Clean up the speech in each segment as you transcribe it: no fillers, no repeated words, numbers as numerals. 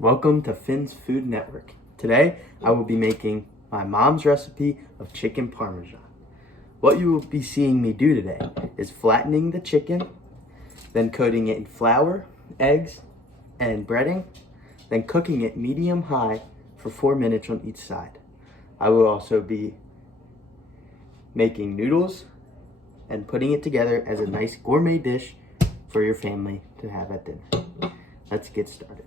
Welcome to Finn's Food Network. Today, I will be making my mom's recipe of chicken parmesan. What you will be seeing me do today is flattening the chicken, then coating it in flour, eggs, and breading, then cooking it medium-high for 4 minutes on each side. I will also be making noodles and putting it together as a nice gourmet dish for your family to have at dinner. Let's get started.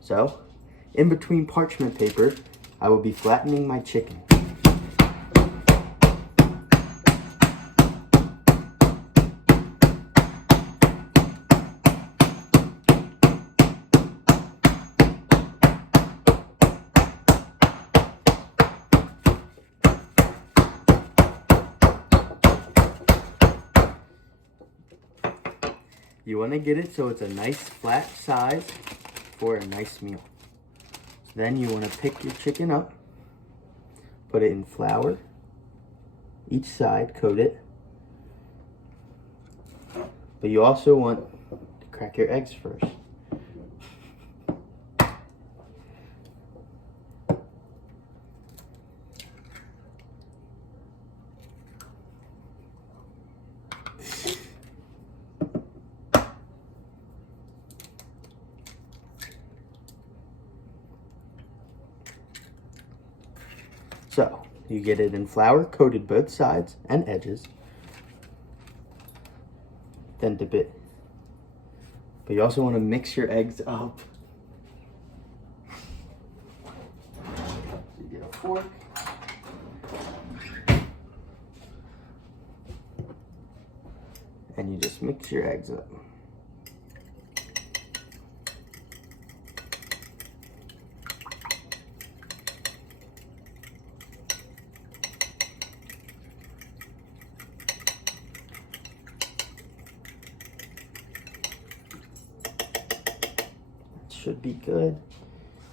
So, in between parchment paper, I will be flattening my chicken. You want to get it so it's a nice flat size for a nice meal. Then you want to pick your chicken up, put it in flour, each side coat it, but you also want to crack your eggs first. So, you get it in flour, coated both sides and edges. Then dip it. But you also want to mix your eggs up. So you get a fork. And you just mix your eggs up. Should be good.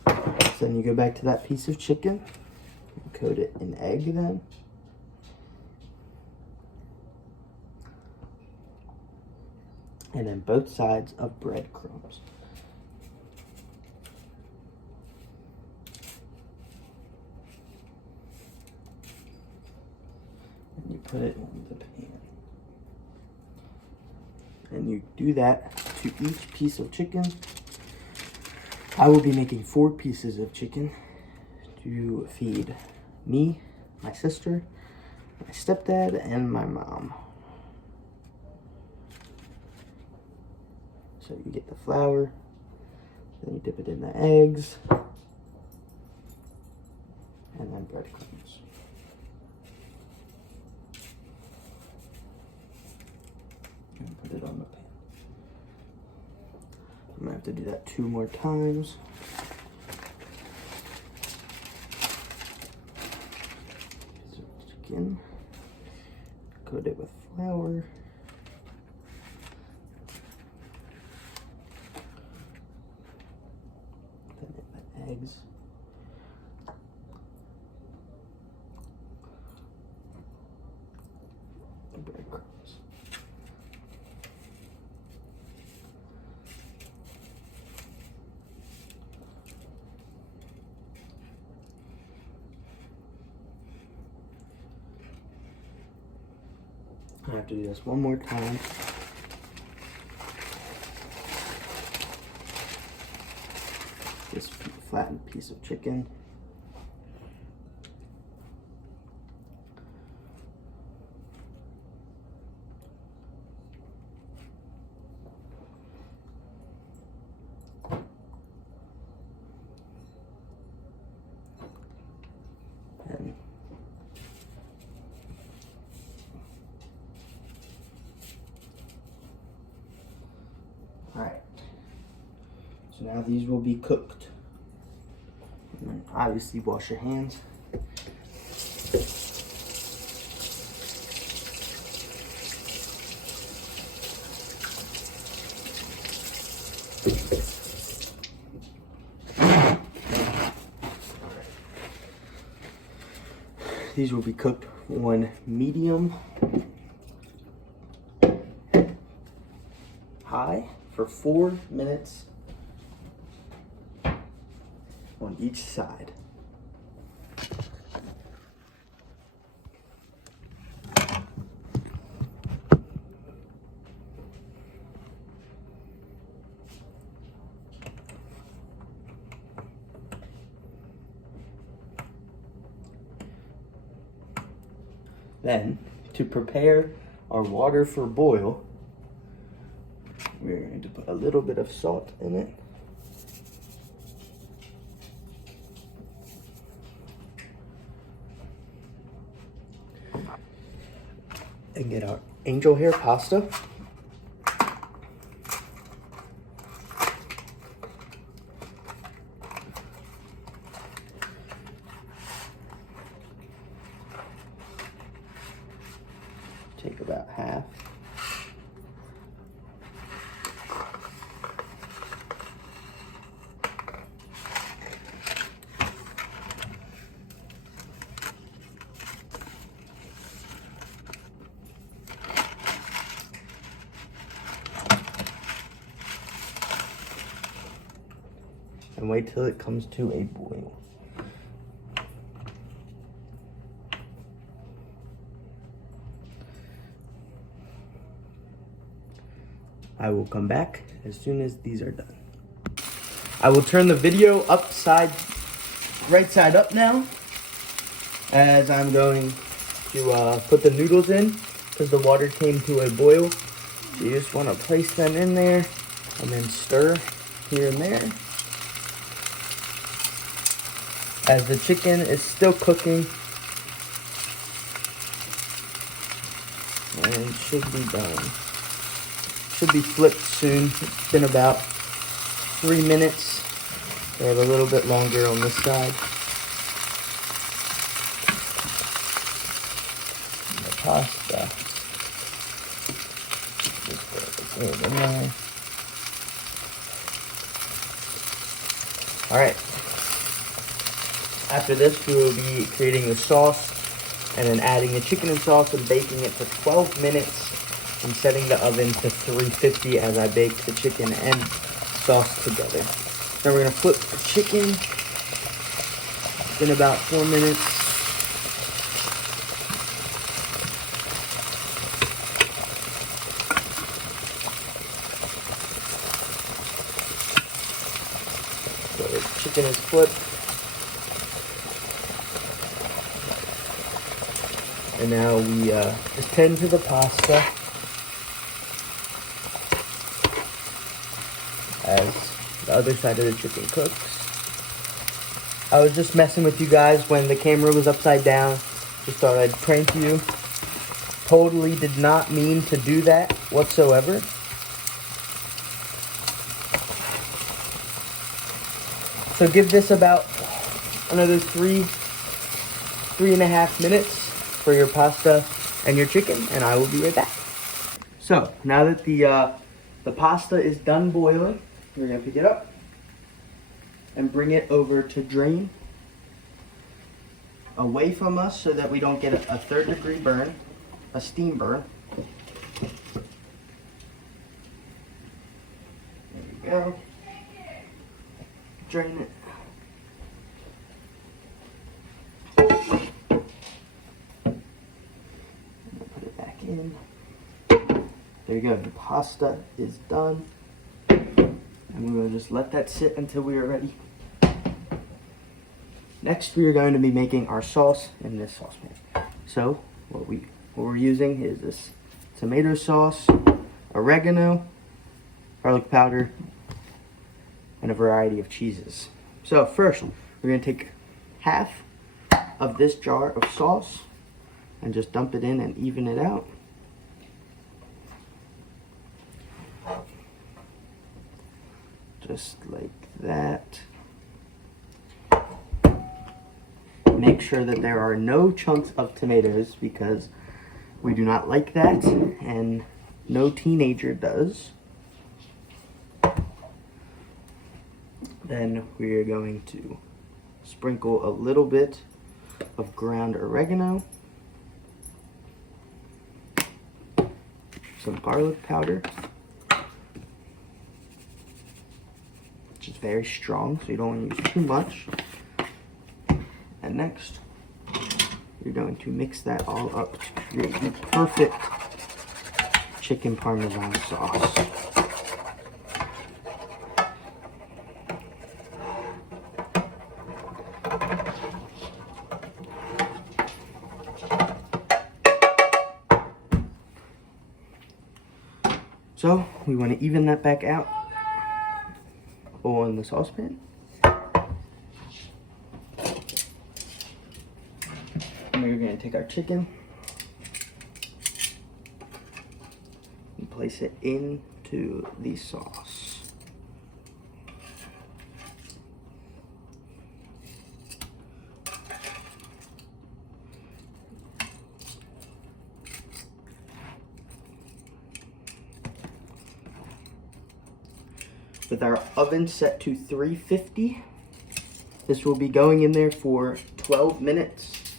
So then you go back to that piece of chicken, coat it in egg then. And then both sides of breadcrumbs. And you put it in the pan. And you do that to each piece of chicken. I will be making 4 pieces of chicken to feed me, my sister, my stepdad, and my mom. So you get the flour, then you dip it in the eggs, and then breadcrumbs. And put it on the pan. I'm gonna have to do that 2 more times. So chicken, coat it with flour. Then in the eggs. The breadcrumbs. I have to do this 1 more time. This flattened piece of chicken. And alright, so now these will be cooked. And then obviously wash your hands. These will be cooked on medium high for 4 minutes on each side. Then, to prepare our water for boil, we're going to put a little bit of salt in it. And get our angel hair pasta. Take about half. And wait till it comes to a boil. I will come back as soon as these are done. I will turn the video right side up now, as I'm going to put the noodles in because the water came to a boil. So you just want to place them in there and then stir here and there. As the chicken is still cooking and should be done. Should be flipped soon. It's been about 3 minutes. They have a little bit longer on this side. And the pasta. Just put this in there. Alright. After this, we will be creating the sauce and then adding the chicken and sauce and baking it for 12 minutes. I'm setting the oven to 350 as I bake the chicken and sauce together. Then we're going to flip the chicken in about 4 minutes. So the chicken is flipped. And now we just tend to the pasta as the other side of the chicken cooks. I was just messing with you guys when the camera was upside down. Just thought I'd prank you. Totally did not mean to do that whatsoever. So give this about another 3.5 minutes for your pasta and your chicken, and I will be right back. So now that the pasta is done boiling, we're gonna pick it up and bring it over to drain away from us so that we don't get a 3rd-degree burn, a steam burn. There we go. Drain it. Put it back in. There you go. The pasta is done. And we're going to just let that sit until we are ready. Next, we are going to be making our sauce in this saucepan. So, what we're using is this tomato sauce, oregano, garlic powder, and a variety of cheeses. So first, we're going to take half of this jar of sauce and just dump it in and even it out. Just like that. Make sure that there are no chunks of tomatoes because we do not like that and no teenager does. Then we are going to sprinkle a little bit of ground oregano, some garlic powder, which is very strong, so you don't want to use too much. And next, you're going to mix that all up to create the perfect chicken Parmesan sauce. So we want to even that back out on the saucepan. And we're going to take our chicken and place it into the sauce. With our oven set to 350, this will be going in there for 12 minutes.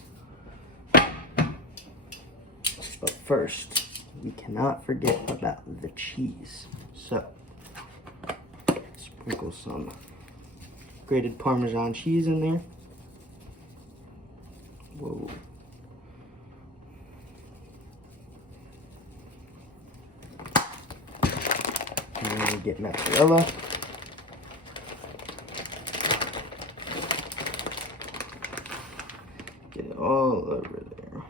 But first, we cannot forget about the cheese. So, sprinkle some grated Parmesan cheese in there. Whoa. And then we get mozzarella. Get it all over there.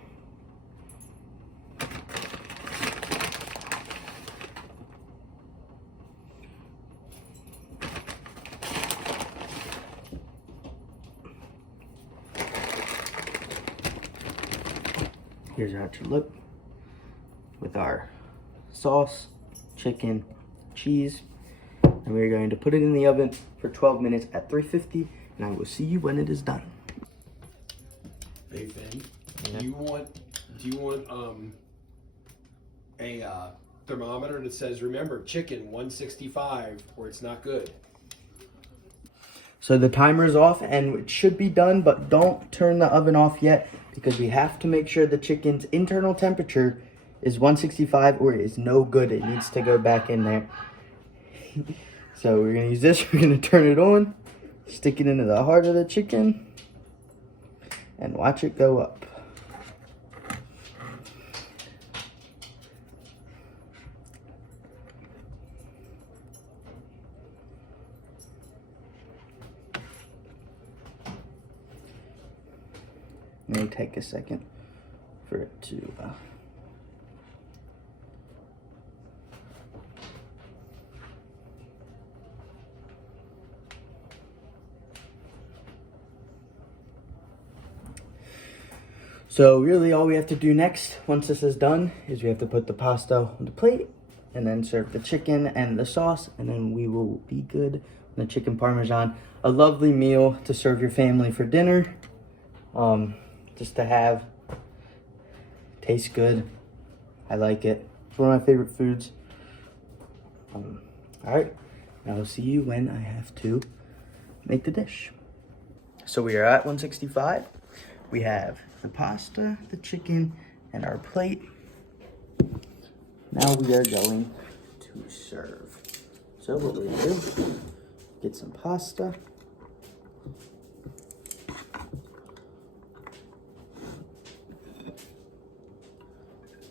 Here's how it should look with our sauce, chicken, cheese, and we're going to put it in the oven for 12 minutes at 350, and I will see you when it is done. Hey Finn, do you want a thermometer that says, remember, chicken 165 or it's not good? So the timer is off and it should be done, but don't turn the oven off yet because we have to make sure the chicken's internal temperature is 165 or it is no good. It needs to go back in there. So we're gonna use this, we're gonna turn it on, stick it into the heart of the chicken, and watch it go up. It may take a second for it to So really all we have to do next, once this is done, is we have to put the pasta on the plate and then serve the chicken and the sauce, and then we will be good on the chicken Parmesan. A lovely meal to serve your family for dinner. Just to have. Tastes good. I like it. It's one of my favorite foods. Alright, I will see you when I have to make the dish. So we are at 165. We have the pasta, the chicken, and our plate. Now we are going to serve. So what we do, get some pasta.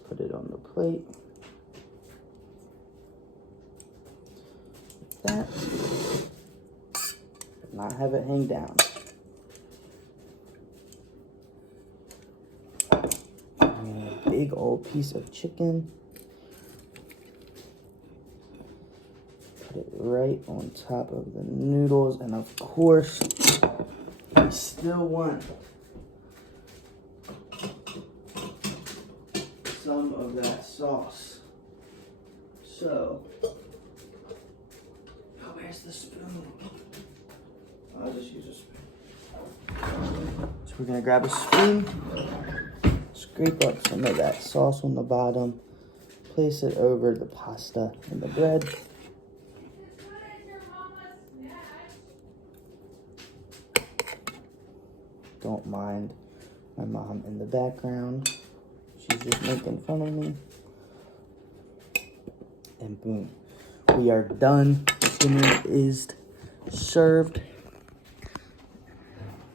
Put it on the plate. Like that. Not have it hang down. And a big old piece of chicken. Put it right on top of the noodles, and of course, we still want some of that sauce. So, oh, where's the spoon? I'll just use a spoon. So we're gonna grab a spoon, scrape up some of that sauce on the bottom, place it over the pasta and the bread. Don't mind my mom in the background. She's just making fun of me. And boom, we are done. Dinner is served.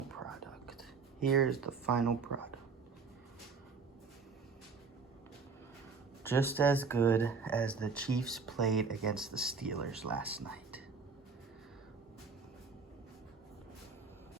Product. Here's the final product. Just as good as the Chiefs played against the Steelers last night.